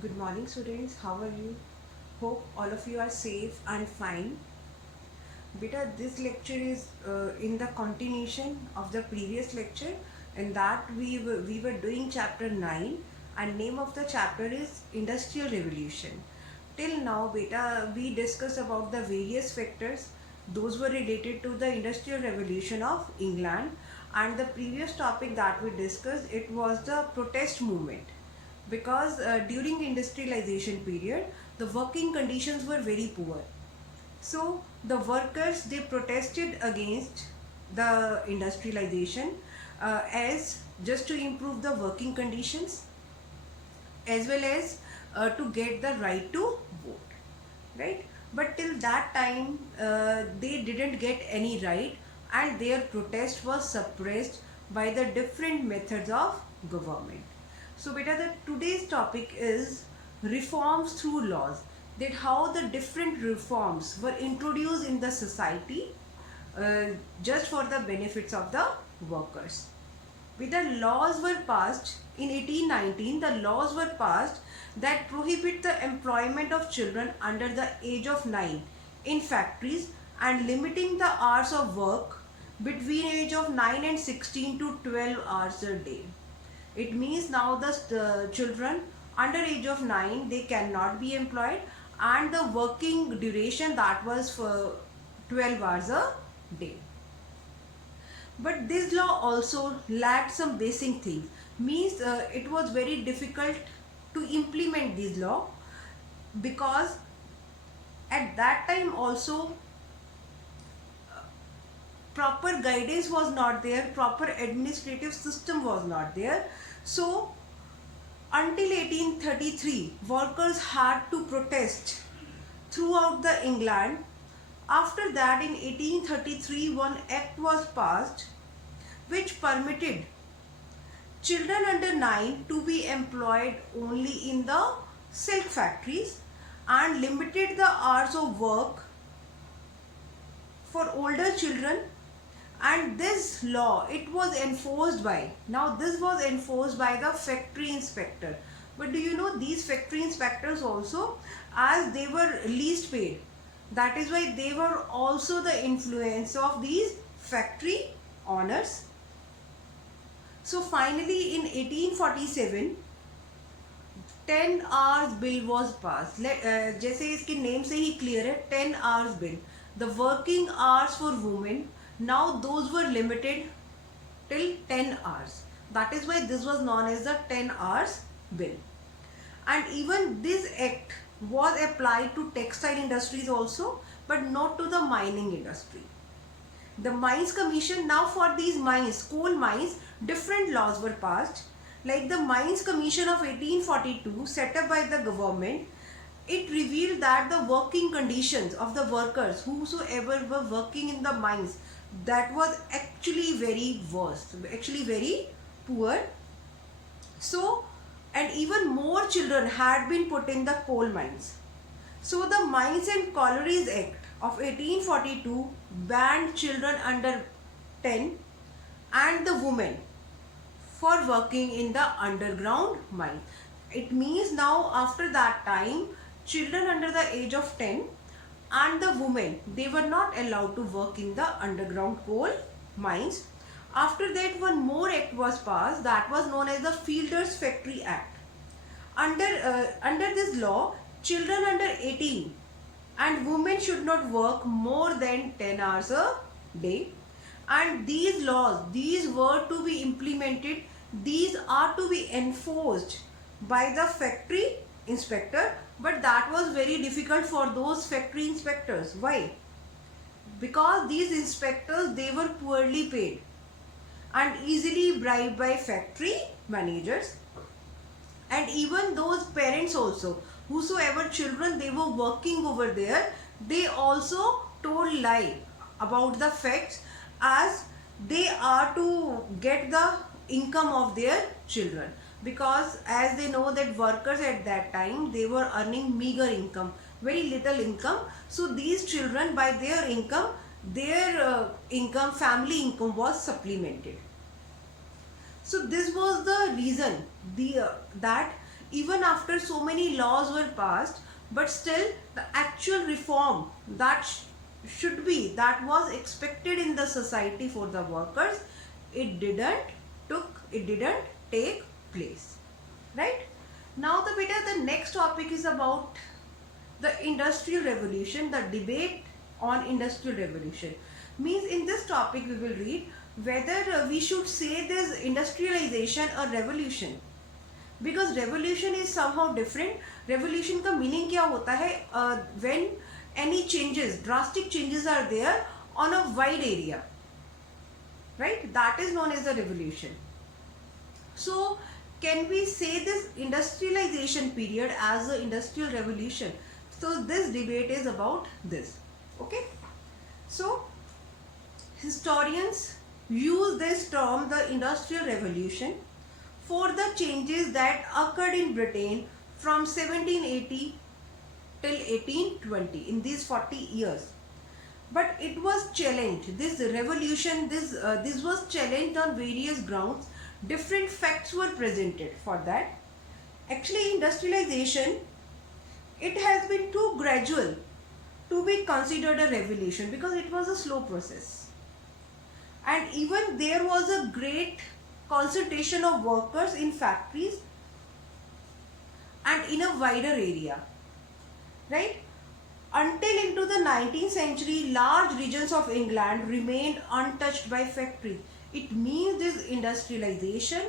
Good morning, students. How are you? Hope all of you are safe and fine. Beta, this lecture is in the continuation of the previous lecture, and that we were doing chapter 9, and name of the chapter is Industrial Revolution. Till now, beta, we discussed about the various factors. Those were related to the Industrial Revolution of England, and the previous topic that we discussed it was the protest movement, because during industrialization period the working conditions were very poor. So the workers they protested against the industrialization, as just to improve the working conditions, as well as to get the right to vote, right? But till that time they didn't get any right, and their protest was suppressed by the different methods of government. So beta, the today's topic is reforms through laws, that how the different reforms were introduced in the society, uh, just for the benefits of the workers. With the laws were passed in 1819, the laws were passed that prohibit the employment of children under the age of 9 in factories, and limiting the hours of work between age of 9 and 16 to 12 hours a day. It means now the children under age of 9 they cannot be employed, and the working duration that was for 12 hours a day. But this law also lacked some basic things. Means it was very difficult to implement this law, because at that time also proper guidance was not there, proper administrative system was not there. So until 1833 workers had to protest throughout the England. After that, in 1833 one act was passed which permitted children under 9 to be employed only in the silk factories, and limited the hours of work for older children. And this law it was enforced by, now this was enforced by the factory inspector. But do you know these factory inspectors also, as they were least paid, that is why they were also the influence of these factory owners. So finally in 1847 10 hours bill was passed. जैसे इसके name से ही clear है, 10 hours bill. The working hours for women, now those were limited till 10 hours. That is why this was known as the 10 hours bill. And even this act was applied to textile industries also, but not to the mining industry. The Mines Commission, now for these mines, coal mines, different laws were passed. Like the Mines Commission of 1842 set up by the government, it revealed that the working conditions of the workers whosoever were working in the mines, that was actually very worst, actually very poor. So, and even more children had been put in the coal mines. So the Mines and Collieries Act of 1842 banned children under 10 and the women for working in the underground mine. It means now after that time, children under the age of 10 and the women, they were not allowed to work in the underground coal mines. After that, one more act was passed, that was known as the Fielders Factory Act. Under this law, children under 18 and women should not work more than 10 hours a day. And these laws, these were to be implemented, these are to be enforced by the factory inspector. But that was very difficult for those factory inspectors. Why? Because these inspectors, they were poorly paid and easily bribed by factory managers. And even those parents also, whosoever children they were working over there, they also told lie about the facts, as they are to get the income of their children. Because as they know that workers at that time, they were earning meager income, very little income. So these children, by their income, their income, family income was supplemented. So this was the reason that even after so many laws were passed, but still the actual reform that should be, that was expected in the society for the workers, it didn't take place, right? Now the beta, the next topic is about the industrial revolution, the debate on industrial revolution. Means in this topic we will read whether we should say this industrialization or revolution, because revolution is somehow different. Revolution का meaning क्या होता है? When any changes, drastic changes are there on a wide area, right? That is known as a revolution. So can we say this industrialization period as an industrial revolution? So this debate is about this. Okay. So historians use this term, the industrial revolution, for the changes that occurred in Britain from 1780 till 1820, in these 40 years. But it was challenged, this revolution, this was challenged on various grounds. Different facts were presented for that. Actually, industrialization, it has been too gradual to be considered a revolution, because it was a slow process. And even there was a great concentration of workers in factories and in a wider area, right? Until into the 19th century, large regions of England remained untouched by factories. It means this industrialization,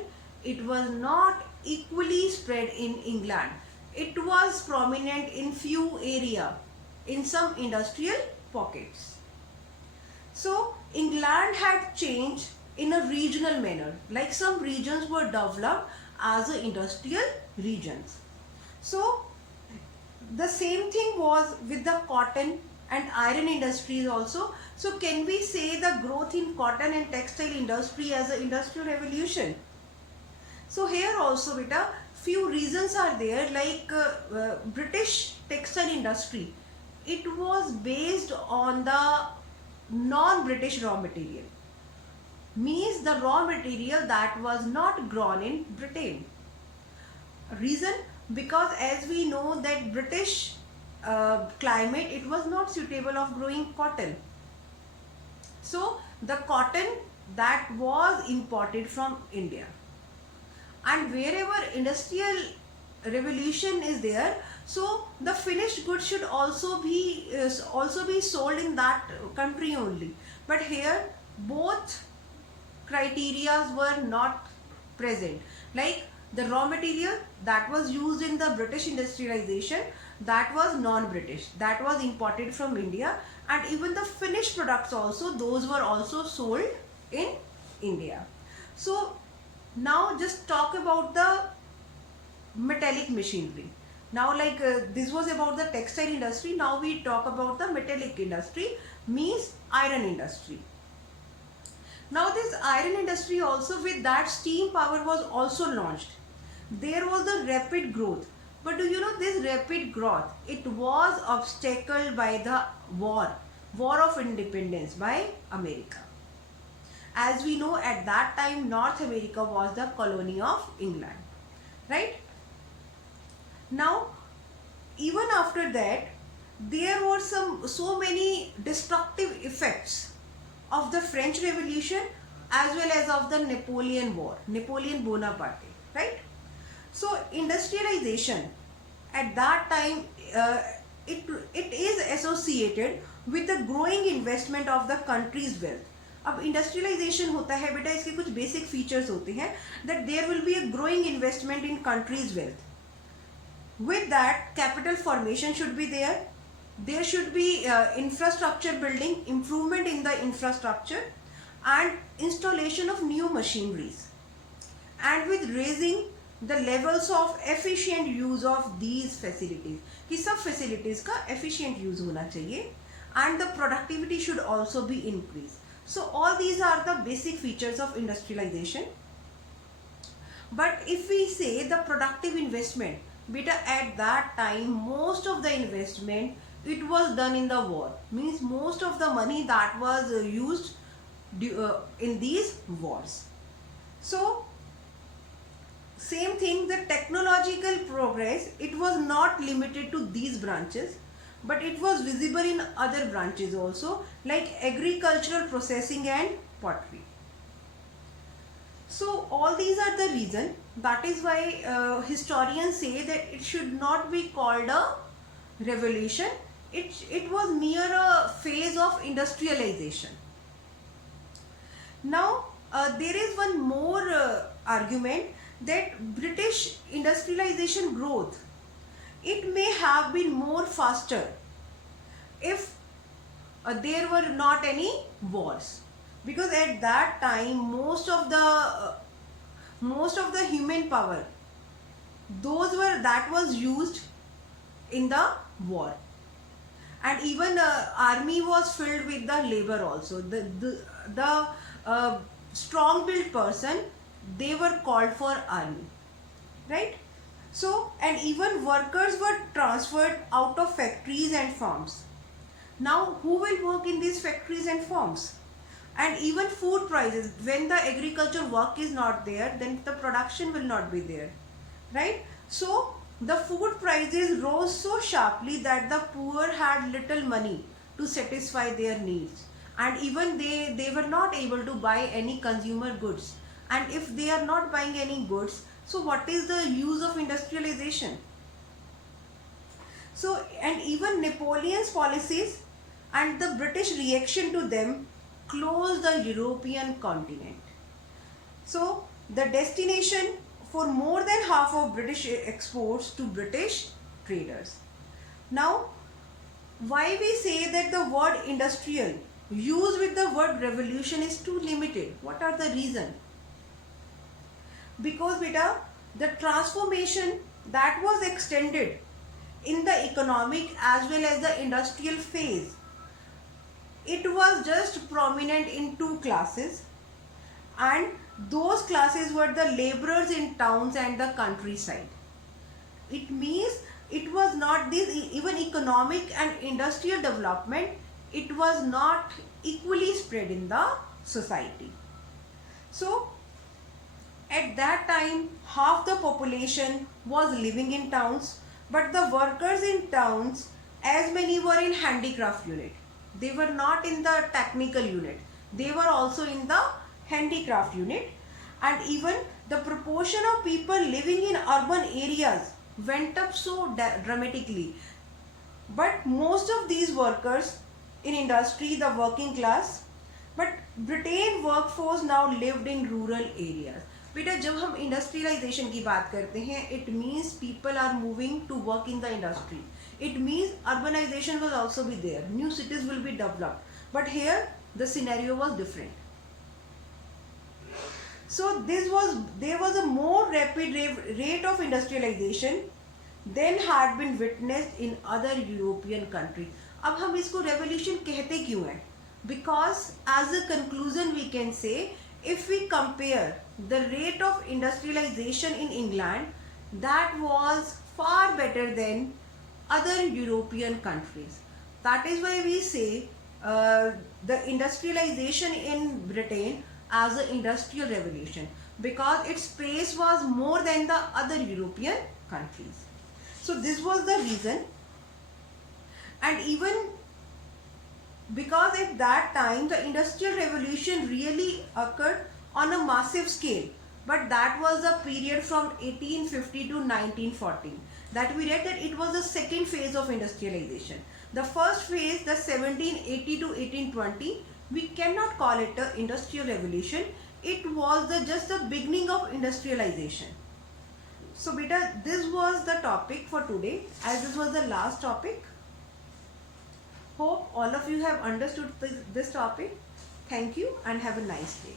it was not equally spread in England. It was prominent in few area, in some industrial pockets. So England had changed in a regional manner, like some regions were developed as a industrial regions. So the same thing was with the cotton and iron industries also. So can we say the growth in cotton and textile industry as an industrial revolution? So here also beta, few reasons are there, like British textile industry, it was based on the non-British raw material, means the raw material that was not grown in Britain. Reason, because as we know that British climate, it was not suitable of growing cotton. So the cotton that was imported from India, and wherever industrial revolution is there, so the finished goods should also be sold in that country only. But here both criterias were not present, like the raw material that was used in the British industrialization, that was non-British, that was imported from India, and even the finished products also, those were also sold in India. So now just talk about the metallic machinery. Now like this was about the textile industry, now we talk about the metallic industry, means iron industry. Now this iron industry also, with that steam power was also launched. There was a rapid growth. But do you know this rapid growth, it was obstacled by the war of independence by America. As we know, at that time North America was the colony of England, right? Now even after that, there were so many destructive effects of the French Revolution as well as of the Napoleon War, Napoleon Bonaparte, right? So industrialization at that time, it is associated with the growing investment of the country's wealth. अब industrialisation होता है बेटा, इसके कुछ basic features होते हैं, that there will be a growing investment in country's wealth. With that, capital formation should be there. There should be infrastructure building, improvement in the infrastructure, and installation of new machineries. And with raising the levels of efficient use of these facilities, कि सब facilities का efficient use होना चाहिए, and the productivity should also be increased. So all these are the basic features of industrialization. But if we say the productive investment, beta, at that time most of the investment it was done in the war, means most of the money that was used in these wars. So same thing, the technological progress, it was not limited to these branches, but it was visible in other branches also, like agricultural processing and pottery. So all these are the reason, that is why historians say that it should not be called a revolution. It was mere a phase of industrialization. Now there is one more argument, that British industrialization growth, it may have been more faster if there were not any wars, because at that time most of the human power, that was used in the war, and even army was filled with the labor also. The strong built person, they were called for army, right? So, and even workers were transferred out of factories and farms. Now who will work in these factories and farms? And even food prices, when the agriculture work is not there, then the production will not be there, right? So the food prices rose so sharply that the poor had little money to satisfy their needs, and even they were not able to buy any consumer goods. And if they are not buying any goods, so what is the use of industrialization? So, and even Napoleon's policies and the British reaction to them closed the European continent. So the destination for more than half of British exports to British traders. Now, why we say that the word industrial used with the word revolution is too limited? What are the reasons? Because beta, the transformation that was extended in the economic as well as the industrial phase, it was just prominent in two classes, and those classes were the laborers in towns and the countryside. It means it was not this, even economic and industrial development, it was not equally spread in the society. So at that time, half the population was living in towns, but the workers in towns, as many were in handicraft unit. They were not in the technical unit. They were also in the handicraft unit. And even the proportion of people living in urban areas went up so dramatically. But most of these workers in industry, the working class, but Britain workforce now lived in rural areas. बेटा जब हम industrialisation की बात करते हैं, it means people are moving to work in the industry. It means urbanization will also be there. New cities will be developed. But here the scenario was different. So there was a more rapid rate of industrialization than had been witnessed in other European countries. अब हम इसको revolution कहते क्यों हैं? Because as a conclusion we can say, if we compare the rate of industrialization in England, that was far better than other European countries. That is why we say the industrialization in Britain as an industrial revolution, because its pace was more than the other European countries. So this was the reason. And even because at that time the industrial revolution really occurred on a massive scale, but that was the period from 1850 to 1914, that we read that it was the second phase of industrialization. The first phase, the 1780 to 1820, we cannot call it an industrial revolution. It was just the beginning of industrialization. So beta, this was the topic for today, as this was the last topic. Hope all of you have understood this topic. Thank you and have a nice day.